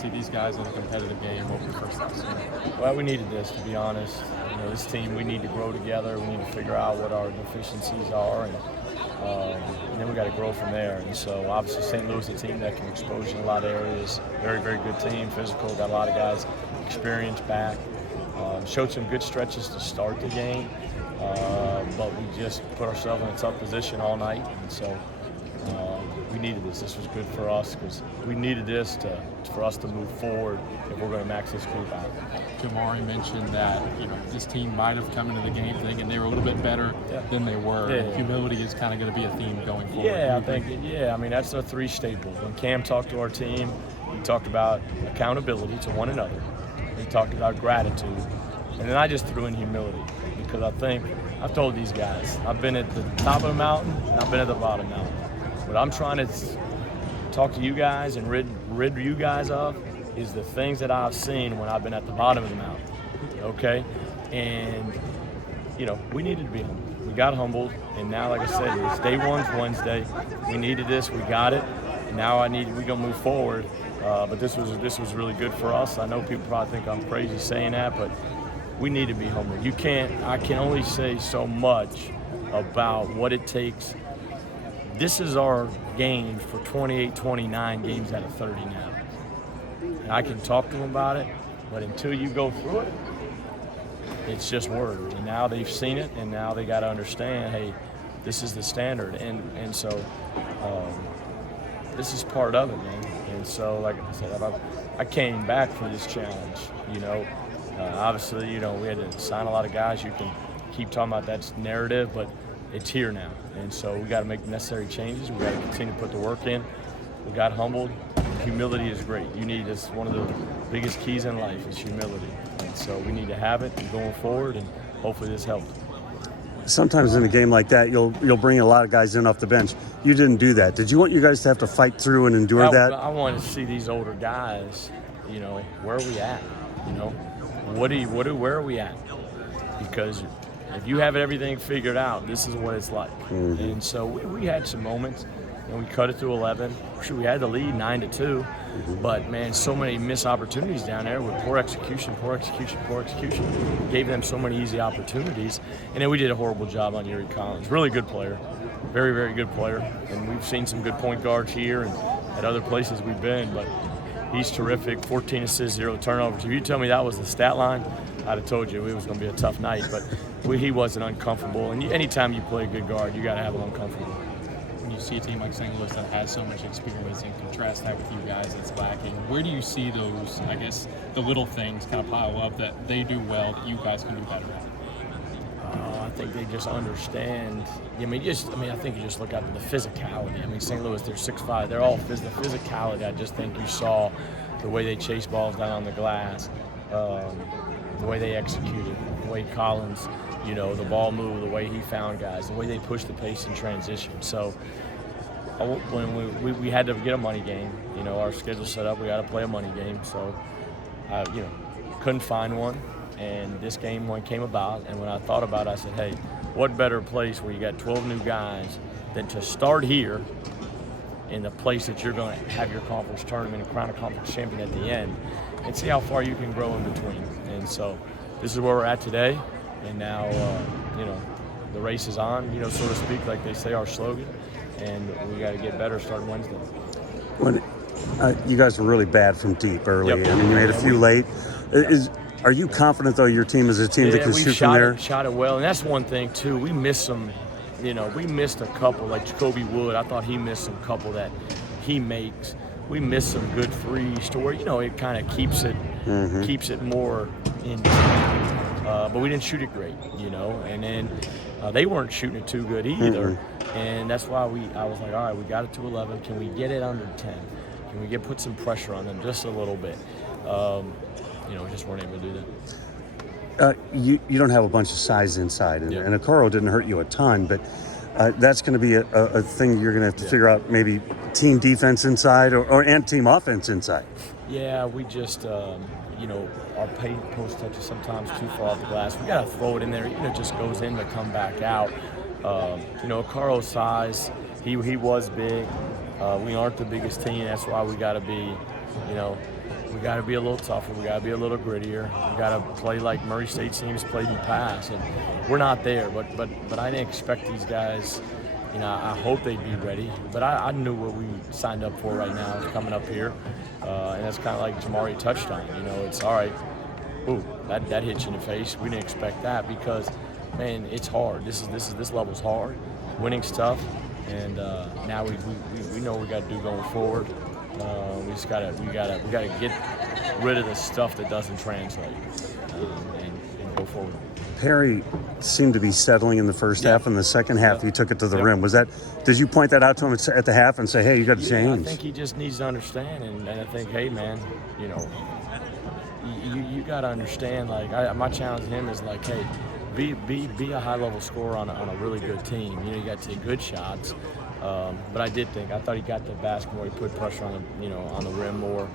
see these guys in a competitive game over the first half? Well, we needed this, to be honest. You know, this team, we need to grow together. We need to figure out what our deficiencies are, and then we got to grow from there. And so, obviously, St. Louis is a team that can expose you in a lot of areas. Very, very good team, physical. Got a lot of guys experienced back. Showed some good stretches to start the game, but we just put ourselves in a tough position all night. And so, we needed this. This was good for us because we needed this for us to move forward if we're going to max this group out. Jamari mentioned that this team might have come into the game thinking they were a little bit better than they were. Yeah. Humility is kind of going to be a theme going forward. Yeah, I think. I mean, that's the three staples. When Cam talked to our team, he talked about accountability to one another. He talked about gratitude, and then I just threw in humility because I think I've told these guys I've been at the top of the mountain and I've been at the bottom mountain. What I'm trying to talk to you guys and rid you guys of is the things that I've seen when I've been at the bottom of the mountain, okay? And, we needed to be humble. We got humbled, and now, like I said, it's day one's Wednesday. We needed this, we got it, and now we're going to move forward. But this was really good for us. I know people probably think I'm crazy saying that, but we need to be humble. I can only say so much about what it takes. This is our game for 28, 29 games out of 30 now. And I can talk to them about it, but until you go through it, it's just words. And now they've seen it, and now they got to understand, hey, this is the standard. And so this is part of it, man. And so, like I said, I came back for this challenge, Obviously, we had to sign a lot of guys. You can keep talking about that narrative, but it's here now. And so we got to make the necessary changes. We got to continue to put the work in. We got humbled. Humility is great. It's one of the biggest keys in life is humility. And so we need to have it going forward, and hopefully this helped. Sometimes in a game like that, you'll bring a lot of guys in off the bench. You didn't do that. Did you want you guys to have to fight through and endure that? I wanted to see these older guys, where are we at? Where are we at? Because if you have everything figured out, this is what it's like. Mm-hmm. And so we had some moments, and we cut it through 11. Sure, we had the lead 9-2, mm-hmm. But man, so many missed opportunities down there with poor execution. Gave them so many easy opportunities, and then we did a horrible job on Yuri Collins. Really good player, very, very good player, and we've seen some good point guards here and at other places we've been, but he's terrific. 14 assists, 0 turnovers. If you tell me that was the stat line, I'd have told you it was going to be a tough night, but he wasn't uncomfortable. And anytime you play a good guard, you got to have him uncomfortable. When you see a team like St. Louis that has so much experience and contrast that with you guys that's lacking, where do you see those, the little things kind of pile up that they do well that you guys can do better at? I think they just understand. I think you just look at the physicality. St. Louis, they're 6'5". They're all the physicality. I just think you saw the way they chase balls down on the glass, the way they executed, the way Collins, the ball moved, the way he found guys, the way they pushed the pace in transition. So when we had to get a money game, our schedule set up, we got to play a money game. So, couldn't find one. And this game one came about, and when I thought about it, I said, hey, what better place where you got 12 new guys than to start here in the place that you're going to have your conference tournament and crown a conference champion at the end and see how far you can grow in between. And so this is where we're at today, and now, the race is on, so to speak, like they say, our slogan, and we got to get better starting Wednesday. You guys were really bad from deep early. Yep. You made a few late. Are you confident, though, your team is a team that can shoot from there? Shot it well, and that's one thing, too. We missed some, we missed a couple, like Jacoby Wood. I thought he missed some couple that he makes. We missed some good threes to where, it kind of keeps it more in but we didn't shoot it great, and then they weren't shooting it too good either. Mm-hmm. And that's why I was like, all right, we got it to 11. Can we get it under 10? Can we put some pressure on them just a little bit? We just weren't able to do that. You don't have a bunch of size inside, and Okoro didn't hurt you a ton, but that's going to be a thing you're going to have to figure out, maybe team defense inside and team offense inside. Yeah, we just, our paint post touches sometimes too far off the glass. We got to throw it in there. It just goes in to come back out. Okoro's size, he was big. We aren't the biggest team. That's why we got to be You know, we got to be a little tougher. We got to be a little grittier. We got to play like Murray State teams played in the past, and we're not there. But I didn't expect these guys. You know, I hope they'd be ready. But I knew what we signed up for right now is coming up here, and that's kind of like Jamari touched on. You know, it's all right. Ooh, that hits you in the face. We didn't expect that because, man, it's hard. This level's hard. Winning's tough, and now we know what we got to do going forward. We just gotta get rid of the stuff that doesn't translate and go forward. Perry seemed to be settling in the first half. In the second half, he took it to the rim. Did you point that out to him at the half and say, hey, you got to change? I think he just needs to understand, and I think, hey, man, you know, you got to understand. Like, my challenge to him is like, hey, be a high-level scorer on a really good team. You know, you got to take good shots. But I thought he got the basket more. He put pressure on the rim more.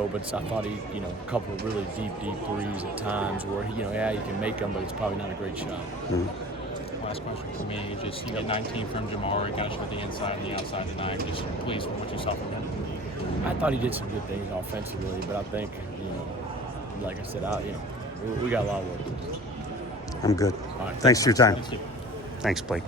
But I thought he, you know, a couple of really deep threes at times where he, you know, yeah, you can make them, but it's probably not a great shot. Mm-hmm. Last question for me, just you get 19 from Jamari, kind of showed the inside and the outside tonight. Just please, from what you saw from him. I thought he did some good things offensively, but I think, you know, like I said, we got a lot of work to do. I'm good. All right. Thanks for your time. Thank you. Thanks, Blake.